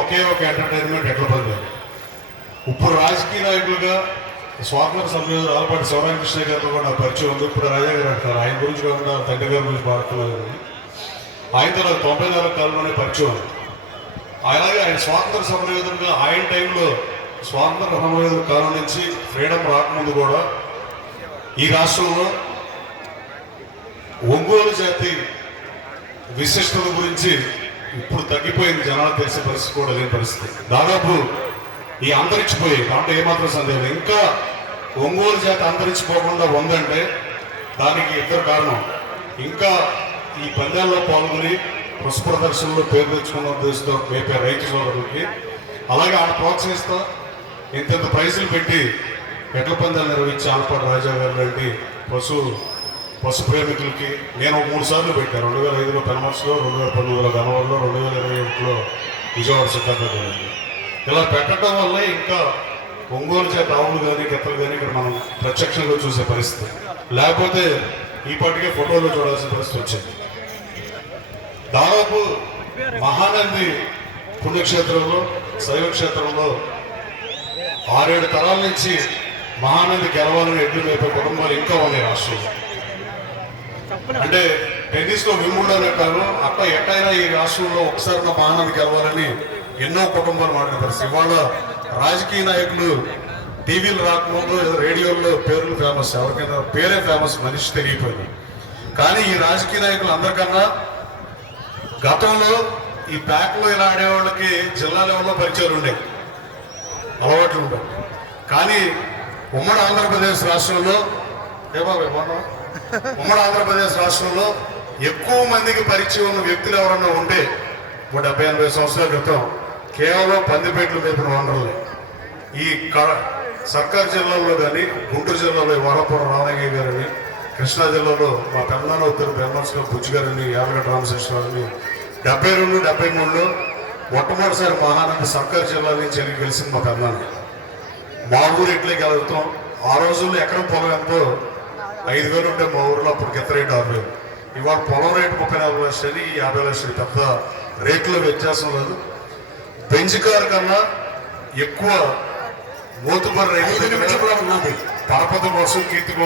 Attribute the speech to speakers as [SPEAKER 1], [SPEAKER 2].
[SPEAKER 1] ఒకే ఒక ఎంటర్టైన్మెంట్ ఎట్లా పొందారు ఇప్పుడు రాజకీయ నాయకులుగా స్వాతంత్ర సమయంలో ఆలపాటి శివరామకృష్ణ గారితో కూడా పరిచయం ఉంది. ఇప్పుడు రాజా గారు అంటారు ఆయన గురించి కాకుండా తండ్రి గారి గురించి మాట్లాడుతున్నారు. ఆయనతో నాకు తొంభై నాలుగు కాలంలోనే పరిచయం ఉంది. అలాగే ఆయన స్వాతంత్ర సమరయోధులుగా ఆయన టైంలో స్వాతంత్ర సమరయోధుల కాలం నుంచి ఫ్రీడమ్ రాకముందు కూడా ఈ రాష్ట్రంలో ఒంగోలు జాతి విశిష్టత గురించి ఇప్పుడు తగ్గిపోయింది జనాలు తెలిసే పరిస్థితి కూడా లేని పరిస్థితి. దాదాపు ఈ అంతరించిపోయి దాంట్లో ఏమాత్రం సందేహం ఇంకా ఒంగోలు జాతి అంతరించిపోకుండా ఉందంటే దానికి ఇద్దరు కారణం. ఇంకా ఈ పందాల్లో పాల్గొని పుష్ప ప్రదర్శనలో పేరు తెచ్చుకున్న ఉద్దేశంతో మేపే రైతు సోదరులకి అలాగే ఆయన ప్రోత్సహిస్తా ఇంత ప్రైజులు పెట్టి ఎడ్ల పందాలు నిర్వహించి ఆలపాటి రాజా గారు లాంటి పశువులు బస్సు ప్రేమికులకి నేను మూడు సార్లు పెట్టాను రెండు వేల ఐదులో పెనమర్స్లో రెండు వేల పంతొమ్మిదిలో గనవరంలో రెండు వేల ఇరవై ఒకటిలో విజయవాడ సిద్ధార్థ ఇలా పెట్టడం వల్ల ఇంకా ఒంగోలు చేత ఆవులు కానీ కెత్తలు కానీ ఇక్కడ మనం ప్రత్యక్షంగా చూసే పరిస్థితి. లేకపోతే ఈ పాటికే ఫోటోలో చూడాల్సిన పరిస్థితి వచ్చింది. దాదాపు మహానంది పుణ్యక్షేత్రంలో శైవ క్షేత్రంలో ఆరేడు తరాల నుంచి మహానంది గెలవాలని ఎడ్లు మేపే కుటుంబాలు ఇంకా ఉన్నాయి రాష్ట్రంలో. అంటే టెన్నిస్లో విమ్ముడు అంటారు. అక్క ఎట్టయినా ఈ రాష్ట్రంలో ఒకసారి నా మహానంది గెలవాలని ఎన్నో కుటుంబాలు మాట్లాడతారు. ఇవాళ రాజకీయ నాయకులు టీవీలు రాకముందు రేడియోల్లో రేడియోలో పేర్లు ఫేమస్ ఎవరికైనా పేరే ఫేమస్ మనిషి తెలియపోయింది కానీ ఈ రాజకీయ నాయకులు అందరికన్నా గతంలో ఈ ప్యాక్లో ఇలా ఆడేవాళ్ళకి జిల్లా లెవెల్లో పరిచయాలు ఉండేవి. అలవాట్లు ఉండవు. కానీ ఉమ్మడి ఆంధ్రప్రదేశ్ రాష్ట్రంలో ఉమ్మడి ఆంధ్రప్రదేశ్ రాష్ట్రంలో ఎక్కువ మందికి పరిచయం ఉన్న వ్యక్తులు ఎవరన్నా ఉంటే ఒక డెబ్బై ఎనభై సంవత్సరాల క్రితం కేవలం పందిపేటలు మేపిన వనరులే. ఈ క- సర్కార్ జిల్లాలో కానీ గుంటూరు జిల్లాలో వరపురం రామయ్య గారని కృష్ణా జిల్లాలో మా పెద్దనాన్న ఉత్తర బ్రహ్మర్స్లో బుజ్జి గారని యాదగడ్డ రామకృష్ణరావుని డెబ్బై రెండు డెబ్బై మూడులో మొట్టమొదటిసారి మహానంద సర్కార్ జిల్లా నుంచి వెళ్ళి గెలిచింది మా పెద్దనాన్న. మా ఊరు ఎట్లే గెలుగుతాం? ఆ రోజుల్లో ఎక్కడ పొలం ఎంతో ఐదు వేలు ఉంటే మా ఊర్లో అప్పుడు గిత్త రేటు ఆరు వేలు ఇవాళ పొలం రేటు ముప్పై నాలుగు లక్షలు యాభై లక్షలు. పెద్ద రేట్లో వ్యత్యాసం లేదు. బెంచ్ కారు కన్నా ఎక్కువ మోతుబరి రైతు దగ్గర పరపతి కోసం కీర్తి కోసం